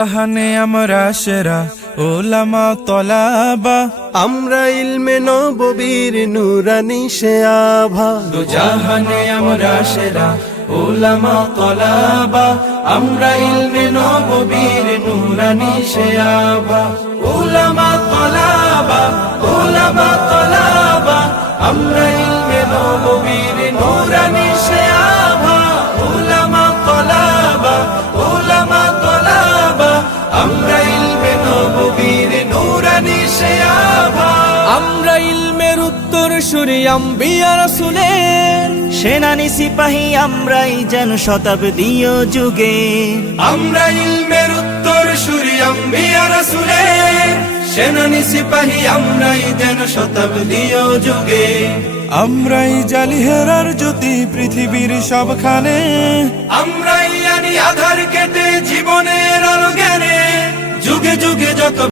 জাহানে আমরা সেরা উলামা তলাবা, আমরা ইলমে নববীর নুরানি সে আভা। জাহানে আমরা সেরা উলামা তলাবা, আমরা ইলমে নববীর নুরানি সে আভা। উলামা তলাবা, উলামা তলাবা, আমরা ইলমে নববীর নুরানি সে আভা। উলামা তলাবা, উলামা তলাবা, আমরা ইলমে নববীর নুরানি সে আভা। আমরা ইলমের উত্তর সূরি আম্বিয়া রাসূলের, সেনানি সিপাহী আমরাই যেন শতাব্দীয় যুগে। আমরা ইলমের উত্তর সূরি আম্বিয়া রাসূলের, সেনানি সিপাহী আমরাই যেন শতাব্দীয় যুগে। আমরাই জালিহেরার জ্যোতি পৃথিবীর সবখানে, আমরাই আনি আধার কেটে জীবনের আলো জ্ঞানে। যুগে যুগে যত